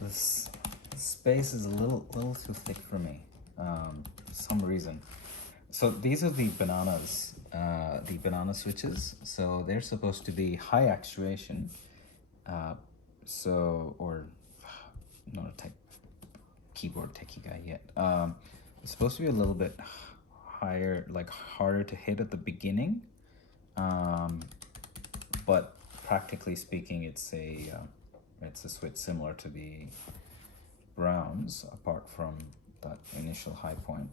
This space is a little too thick for me, for some reason. So these are the bananas, the banana switches. So they're supposed to be high actuation. Or not a tech keyboard techie guy yet. It's supposed to be a little bit higher, like harder to hit at the beginning. But practically speaking, it's a switch similar to the browns, apart from that initial high point.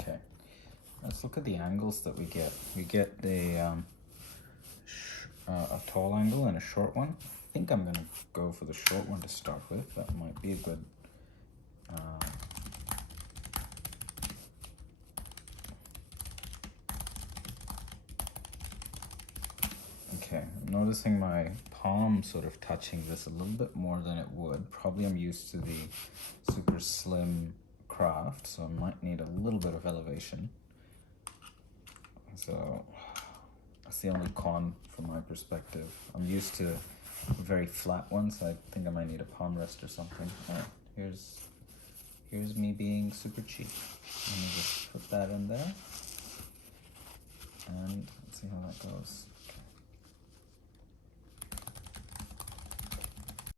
Okay, let's look at the angles that we get. We get a tall angle and a short one. I think I'm gonna go for the short one to start with. That might be a good okay, I'm noticing my palm sort of touching this a little bit more than it would. Probably I'm used to the super slim craft, so I might need a little bit of elevation. So that's the only con from my perspective. I'm used to very flat ones, so I think I might need a palm rest or something. All right, here's me being super cheap. Let me just put that in there, and let's see how that goes.